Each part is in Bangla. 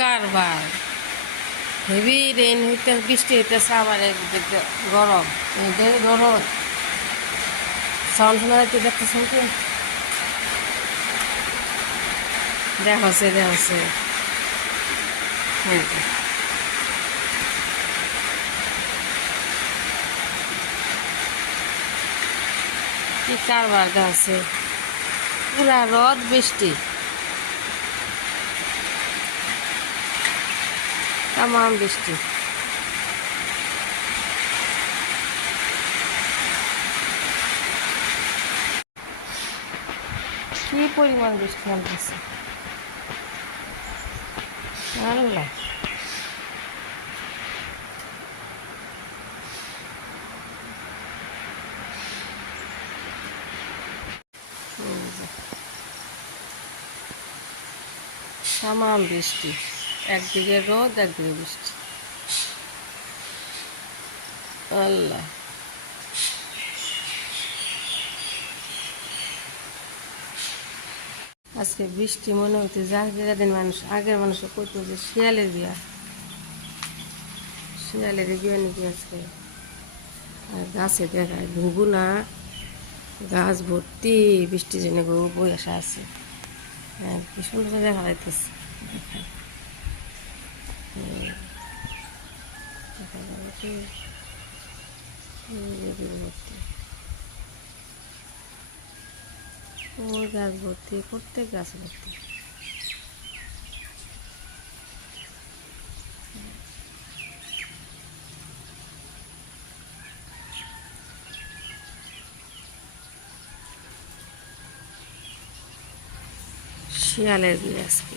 কারবার হেভি রেন হইতে বৃষ্টি হইতেছে আবার একদিকে গরম এদের রোদ সাউন্ড শোনা যাচ্ছে দেখতেছেন কি দেখছে কি কারবার দেখছে পুরা রোদ বৃষ্টি তামাম বৃষ্টি কি পরিমাণ বৃষ্টি নামতেছে আল্লাহ তামাম বৃষ্টি একদিকে রোদ একদিকে বৃষ্টি আল্লাহ আজকে বৃষ্টি মনে হতে দিন মানুষ আগের মানুষ কইতো যে শিয়ালের বিয়া নাকি আজকে আর গাছে দেখায় ঘুঘু না গাছ ভর্তি বৃষ্টি জন্য ঘুঘু বই আসা আছে হ্যাঁ কি সুন্দর দেখা যাইতেছে ওই গাছ ভর্তি প্রত্যেক গাছ ভর্তি শিয়ালের বিয়ে আজকে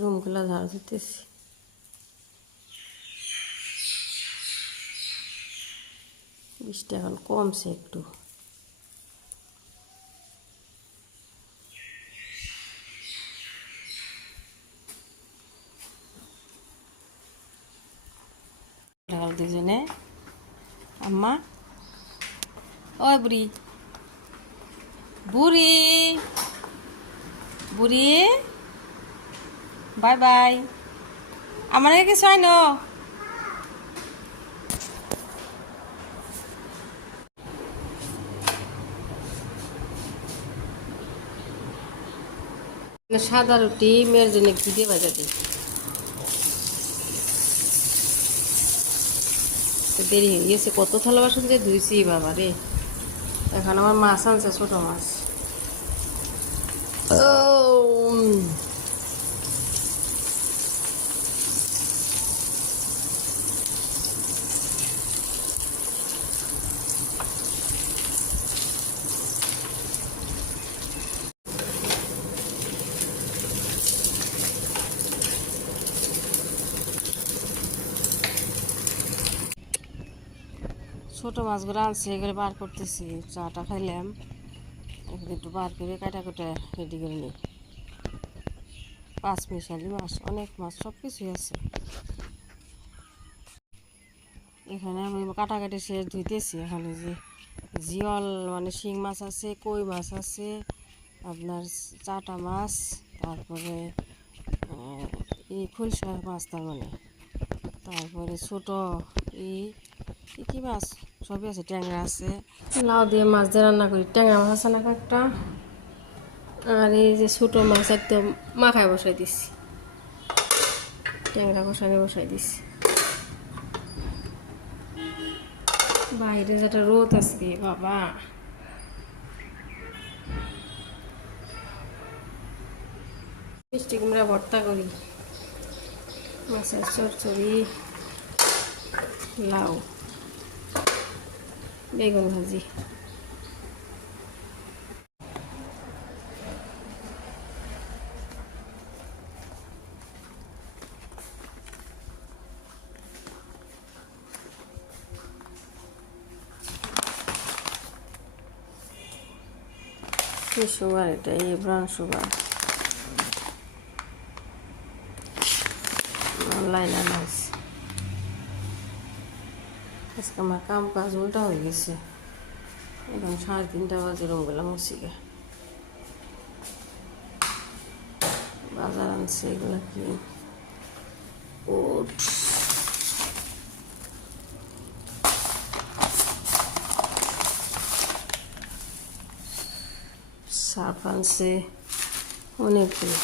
রুমগুলো ঝাড় দিতেছি বৃষ্টি এখন কমছে একটু দুজনে আম্মা ওই বুড়ি বুড়ি বুড়ি বাই বাই আমার কিছু হয় না সাদা রুটি মেয়ের জন্য ঘি দিয়ে ভাজা দিই দেরি হয়ে গেছে কত থালা বাসন যে ধুইছি বাবা রে এখন আমার মাছ আনছে ছোট মাছ ছোট মাছগুলো আনছে এগুলো বার করতেছি চাটা খাইলাম এখন একটু বার করে কাটা কাটা রেডি করে নিই পাঁচ মিশালি মাছ অনেক মাছ সব কিছুই আছে এখানে আমি কাটাকাটি শেষ ধুইতেছি এখানে যে জিয়ল মানে শিং মাছ আছে কই মাছ আছে আপনার চাটা মাছ তারপরে এই খুলসা মাছ তার মানে তারপরে ছোট কি মাছ সবই আছে ট্যাংরা আছে লাউ দিয়ে মাছ দিয়ে রান্না করি ট্যাংরা মাছ আছে না একটা আর এই যে ছোটো মাছ একদম মাখায় বসাই দিছি ট্যাংরা কষানি বসাই দিছি বাইরে যেটা রোদ আজকে বাবা মিষ্টি কুমড়া ভর্তা করি মাছের চচ্চড়ি লাউ বেগুন ভাজি সুগার এটা এই ব্রাউন সুগার অনলাইন আনাস আজকে আমার কাম কাজ উল্টা হয়ে গেছে এখন 3:30 বাজে রুমগুলো মুছি গে বাজার আনছে এগুলো কি ওট, সার্ফ আনছে অনেকগুলো।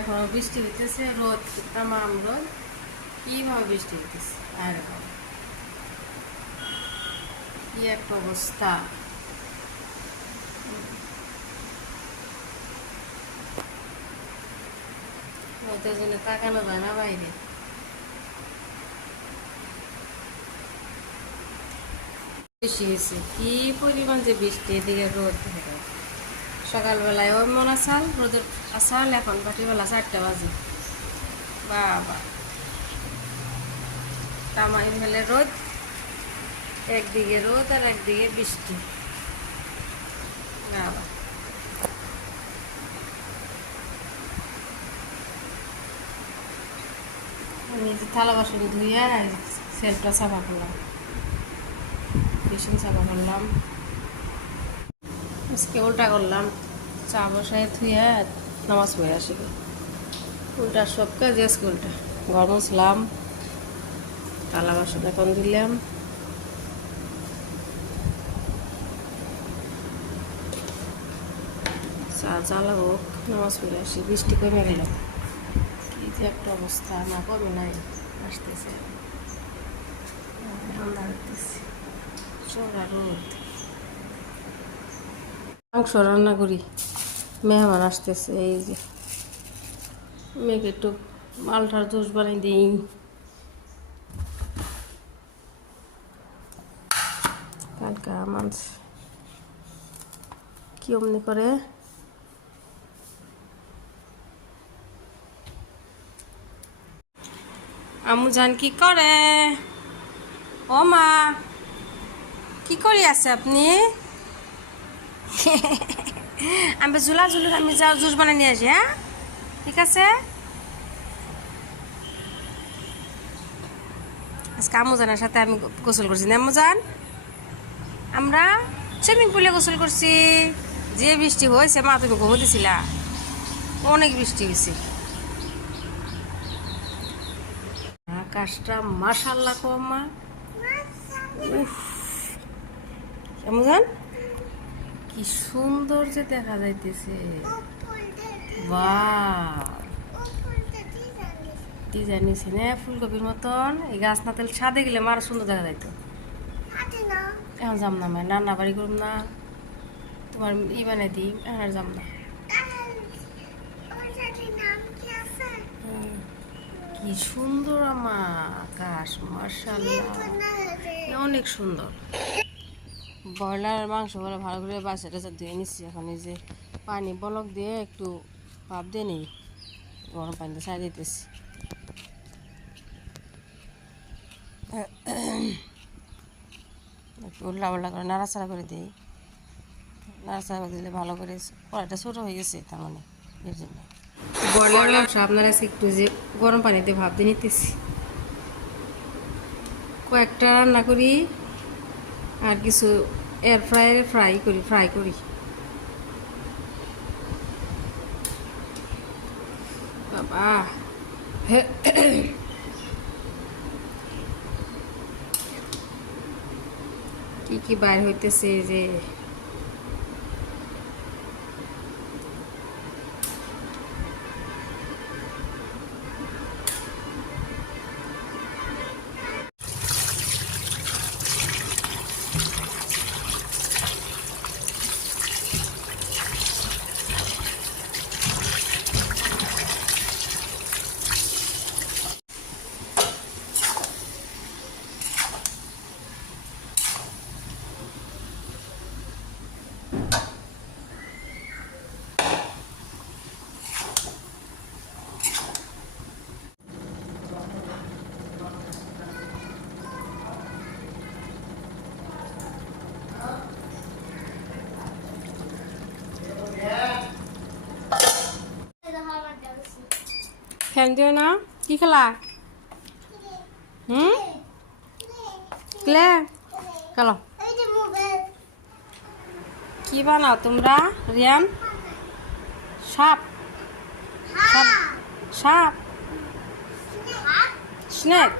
এখন বৃষ্টি হইতেছে, রোদ তামাম রোদ, কিভাবে বৃষ্টি হইতেছে আর কি একটা অবস্থা। রোদের জন্য তাকানো যায় না বাইরে। বৃষ্টি হয়েছে, কি পরিমাণ যে বৃষ্টি, এদিকে রোদ। সকালবেলায় ওই মন আসাল রোদের আসাল, এখন পাটিবেলা 4টা বাজে। বাবা তামাই ফেলে রোদ, একদিকে রোদ আর একদিকে বৃষ্টি। বাবা নিজে থালা বাসন ধুইয়া সেলফটা সাফা করলাম, কিচেন সাফা করলাম। আজকে উল্টা করলাম, চা বসায় ধুইয়া নামাজ পড়ে আসি। উল্টা সব কাজ আজকে উল্টা। ঘর মুছলাম, থালা বাসন এখন দিলাম। চা জ্বালাবো, নামাজ পড়ে আসি। বৃষ্টি কমে গেল, কি যে একটা অবস্থা, না কমে নাই, আসতেছে ঠান্ডা হইতেছে, চড়া রোদ। মাংস রান্না করি, মেহমান আসতেছে। এই যে মেয়েকে একটু মালটার জুস বানিয়ে দিই। কালকে মাংস কি অমনি করে। আমু জান কি করে? ও মা, কি করি আছে আপনি? আমি ঝুলা ঝুলু, আমি যাও জুস বানিয়ে নিয়ে আসি। হ্যাঁ ঠিক আছে। আজকে আমুজানের সাথে আমি গোসল করছি না আমুজান? আমরা সুইমিং পুলে গোসল করছি। যে বৃষ্টি হয়েছে মা, তুমি ঘুমো দিছিলা, অনেক বৃষ্টি হয়েছে। আকাশটা মাশাআল্লাহ কম্মা, উফ আমুজান কি সুন্দর যে দেখা যাইতেছে। বাহ, ডিজাইন নিয়েছি না ফুলকপির মতন। এই গাছ না তেল ছাদে গেলে মারা সুন্দর দেখা যাইতো। এখন যাম না, মানে রান্না বাড়ি করুম না, তোমার ই বানাই দিই, এখন আর যাম না। কি সুন্দর আমার আকাশ, মাশাআল্লাহ অনেক সুন্দর। ব্রয়লার মাংস বলে ভালো করে বাছা টাছা ধুয়ে নিচ্ছি। এখন এই যে পানি বলক দিয়ে একটু ভাপ দিয়ে নিই, গরম পানিতে ছাড় দিতেছি। উল্লা উল্লা করে নাড়াচাড়া করে দিই, নাড়াচাড়া করে দিলে ভালো করে কড়াইটা ছোটো হয়ে গেছে, তার মানে এর জন্য বয়লার মাংস আপনারা একটু যে গরম পানিতে ভাপ দিয়ে নিতেছি, কয়েকটা রান্না করি আর কিছু এয়ার ফ্রায়ারে ফ্রাই করি। বাবা কি কি বাইর হইতেছে যে ফ্যান দিও না। কি খেলা? ক্লে চলো। কি বানাও তোমরা রিয়ান? সাপ? সাপ? স্নেক?